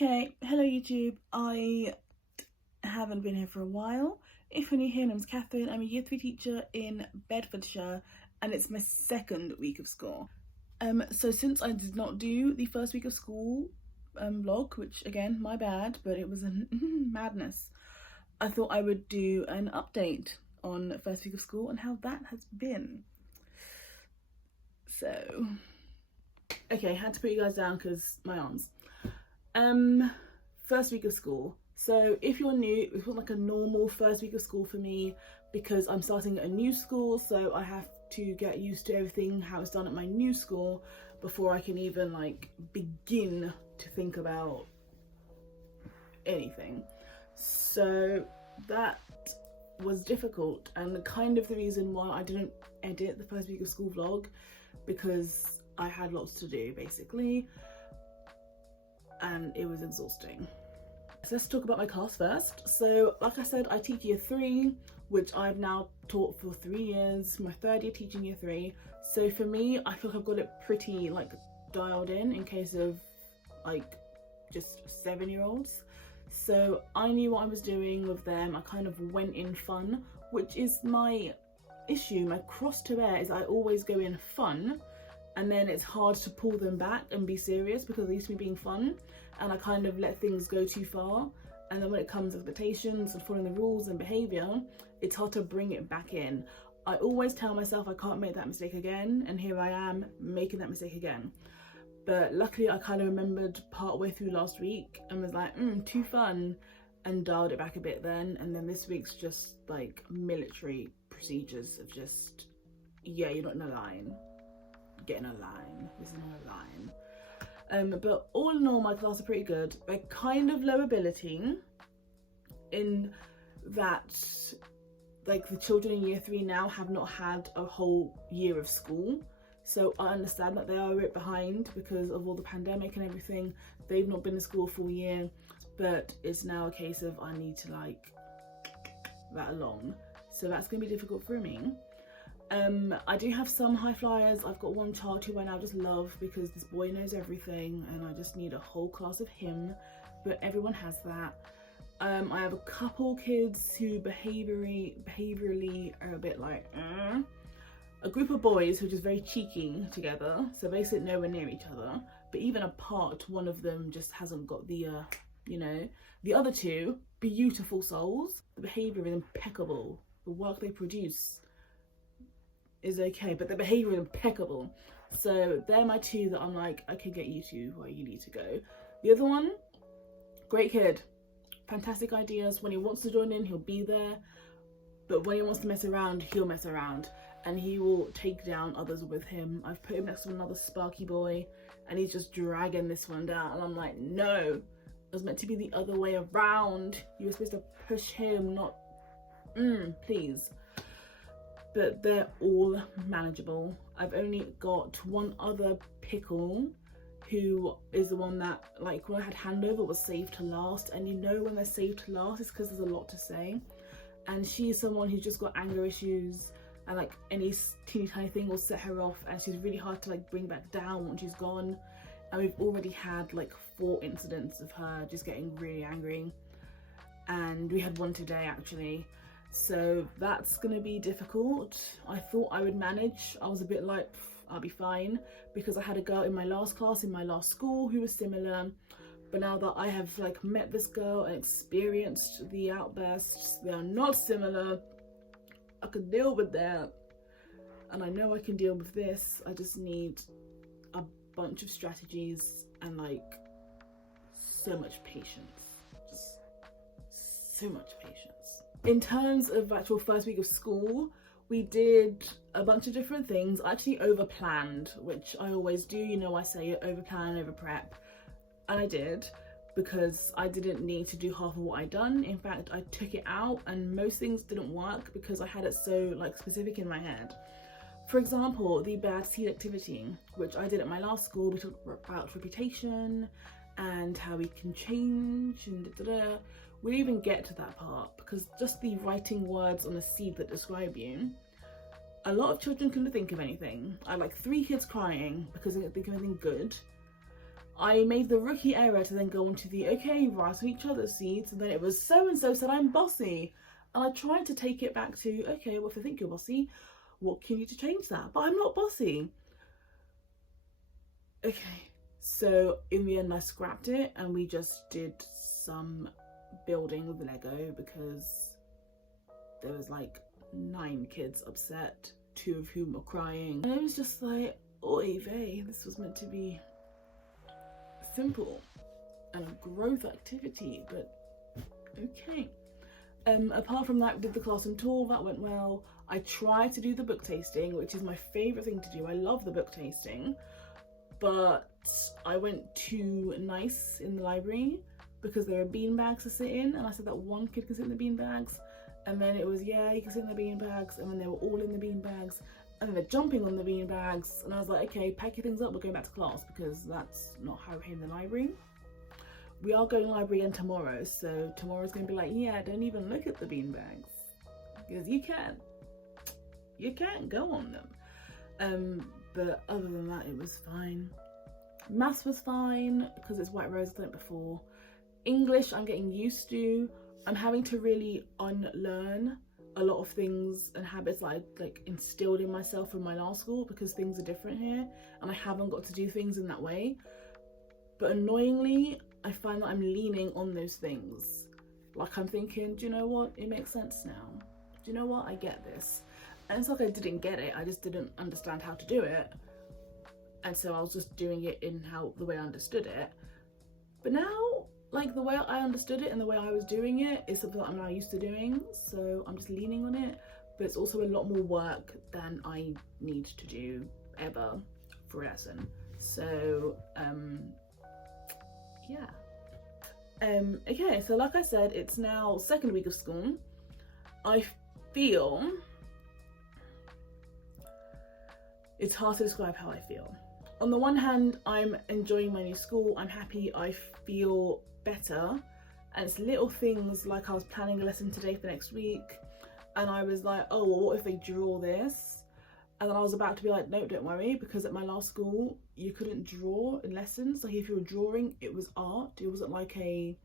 Okay, hello YouTube. I haven't been here for a while. If you're new here, my name's Catherine. I'm a year 3 teacher in Bedfordshire and it's my second week of school. So since I did not do the first week of school vlog, which again, my bad, but it was a madness, I thought I would do an update on the first week of school and how that has been. So, okay, I had to put you guys down because my arms. First week of school. So if you're new, it was like a normal first week of school for me because I'm starting at a new school, so I have to get used to everything, how it's done at my new school before I can even like begin to think about anything. So that was difficult, and kind of the reason why I didn't edit the first week of school vlog, because I had lots to do basically and it was exhausting. So let's talk about my class first. So like I said, I teach year 3, which I've now taught for 3 years, my 3rd year teaching year 3. So for me, I feel like I've got it pretty like dialed in case of like just 7-year-olds. So I knew what I was doing with them. I kind of went in fun, which is my issue. My cross to bear is I always go in fun and then it's hard to pull them back and be serious because they're used to me being fun, and I kind of let things go too far, and then when it comes to expectations and following the rules and behaviour, it's hard to bring it back in. I always tell myself I can't make that mistake again, and here I am making that mistake again. But luckily I kind of remembered part way through last week and was like, too fun, and dialed it back a bit then. And then this week's just like military procedures of just, yeah, you're not in a line. Get in a line. This is not a line. But all in all, my class are pretty good. They're kind of low ability in that like the children in year 3 now have not had a whole year of school. So I understand that they are a bit behind because of all the pandemic and everything. They've not been in school for a year, but it's now a case of I need to like that along. So that's gonna be difficult for me. I do have some high flyers. I've got one child who I now just love because this boy knows everything and I just need a whole class of him, but everyone has that. I have a couple kids who behaviorally are a bit like a group of boys who are just very cheeky together, so basically nowhere near each other, but even apart, one of them just hasn't got the you know. The other two, beautiful souls. The behavior is impeccable, the work they produce is okay, but the behavior is impeccable. So they're my two that I'm like, I can get you to where you need to go. The other one, great kid, fantastic ideas. When he wants to join in, he'll be there, but when he wants to mess around, he'll mess around and he will take down others with him. I've put him next to another sparky boy and he's just dragging this one down, and I'm like, no, it was meant to be the other way around. You were supposed to push him, not please. But they're all manageable. I've only got one other pickle who is the one that, like, when I had handover, was saved to last. And you know when they're saved to last, it's because there's a lot to say. And she's someone who's just got anger issues, and like any teeny tiny thing will set her off, and she's really hard to like bring back down once she's gone. And we've already had like 4 incidents of her just getting really angry, and we had one today actually. So that's gonna be difficult. I thought I would manage. I was a bit like, I'll be fine, because I had a girl in my last class in my last school who was similar, but now that I have like met this girl and experienced the outbursts, they are not similar. I can deal with that, and I know I can deal with this. I just need a bunch of strategies and like so much patience, just so much patience. In terms of actual first week of school, we did a bunch of different things. I actually over planned, which I always do. You know, I say over plan, over prep, and I did, because I didn't need to do half of what I'd done. In fact, I took it out and most things didn't work because I had it so like specific in my head. For example, the bad seed activity, which I did at my last school. We talked about reputation and how we can change and we didn't even get to that part, because just the writing words on a seed that describe you, a lot of children couldn't think of anything. I had like 3 kids crying because they didn't think of anything good. I made the rookie error to then go on to the, okay, write on each other's seats, and then it was so-and-so said I'm bossy. And I tried to take it back to, okay, well, if I think you're bossy, what can you do to change that? But I'm not bossy. Okay, so in the end I scrapped it and we just did some building with Lego because there was like 9 kids upset, 2 of whom were crying. And it was just like, oy vey, this was meant to be simple and a growth activity, but okay. Apart from that, we did the classroom tour, that went well. I tried to do the book tasting, which is my favourite thing to do. I love the book tasting, but I went too nice in the library because there are bean bags to sit in, and I said that one kid can sit in the bean bags, and then it was, yeah, you can sit in the bean bags, and then they were all in the bean bags, and then they're jumping on the bean bags, and I was like, okay, pack your things up, we're going back to class, because that's not how we behave in the library. We are going library again tomorrow, so tomorrow's going to be like, yeah, don't even look at the bean bags, because you can't go on them. But other than that, it was fine. Maths was fine, because it's White Rose, I've done it before. English, I'm getting used to. I'm having to really unlearn a lot of things and habits that I like instilled in myself from my last school, because things are different here, and I haven't got to do things in that way. But annoyingly, I find that I'm leaning on those things. Like I'm thinking, do you know what? It makes sense now. Do you know what? I get this. And it's like I didn't get it, I just didn't understand how to do it. And so I was just doing it in the way I understood it. But now, like the way I understood it and the way I was doing it is something that I'm now used to doing. So I'm just leaning on it. But it's also a lot more work than I need to do ever for a lesson. So, yeah. Okay, so like I said, it's now second week of school. I feel it's hard to describe how I feel. On the one hand, I'm enjoying my new school, I'm happy, I feel better, and it's little things like I was planning a lesson today for next week, and I was like, oh, well, what if they draw this? And then I was about to be like, no, don't worry, because at my last school, you couldn't draw in lessons. Like if you were drawing, it was art. It wasn't like a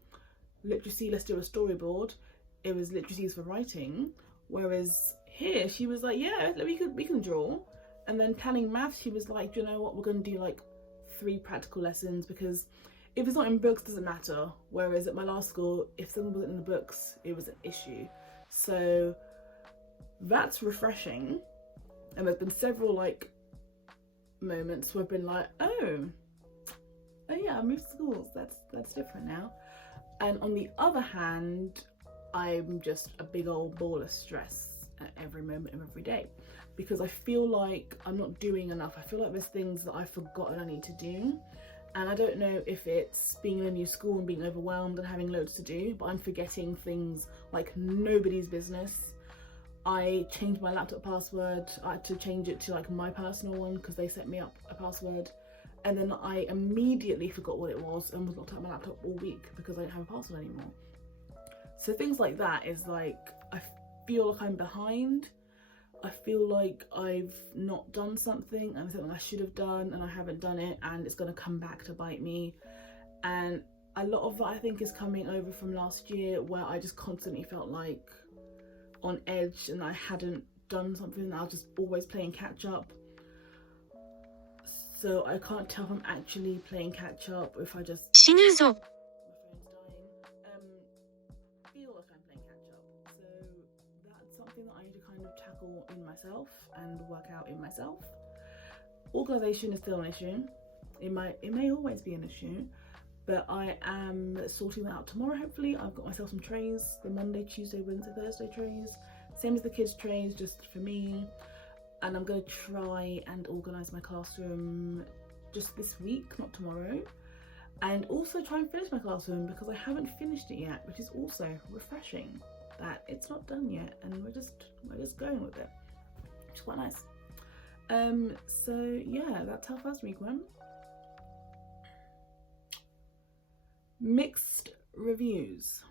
literacy, let's do a storyboard. It was literacy for writing. Whereas here, she was like, yeah, we can draw. And then planning maths, she was like, you know what, we're going to do like 3 practical lessons, because if it's not in books, it doesn't matter. Whereas at my last school, if something wasn't in the books, it was an issue. So that's refreshing. And there's been several like moments where I've been like, oh yeah, I moved schools, that's different now. And on the other hand, I'm just a big old ball of stress at every moment of every day, because I feel like I'm not doing enough. I feel like there's things that I've forgotten I need to do, and I don't know if it's being in a new school and being overwhelmed and having loads to do, but I'm forgetting things like nobody's business. I changed my laptop password. I had to change it to like my personal one because they set me up a password, and then I immediately forgot what it was and was locked out of my laptop all week because I didn't have a password anymore. So things like that is like, I feel like I'm behind. I feel like I've not done something and something I should have done and I haven't done it, and it's going to come back to bite me. And a lot of that I think is coming over from last year, where I just constantly felt like on edge and I hadn't done something, and I was just always playing catch up. So I can't tell if I'm actually playing catch up or if I just feel like I'm playing catch up. So that's something that I need to kind of tackle in myself and work out in myself. Organisation is still an issue. It may always be an issue, but I am sorting that out tomorrow, hopefully. I've got myself some trays, the Monday, Tuesday, Wednesday, Thursday trays. Same as the kids' trays, just for me. And I'm going to try and organise my classroom just this week, not tomorrow. And also try and finish my classroom, because I haven't finished it yet, which is also refreshing, that it's not done yet and we're just going with it, which is quite nice. So yeah, that's how first week went. Mixed reviews.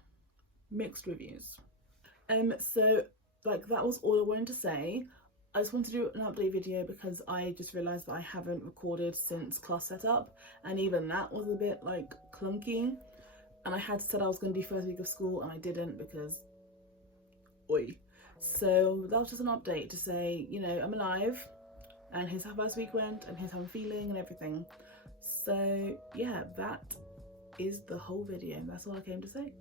So like that was all I wanted to say. I just want to do an update video because I just realised that I haven't recorded since class setup, and even that was a bit like clunky, and I had said I was going to do first week of school and I didn't because oi. So that was just an update to say, you know, I'm alive and here's how first week went and here's how I'm feeling and everything. So yeah, that is the whole video. That's all I came to say.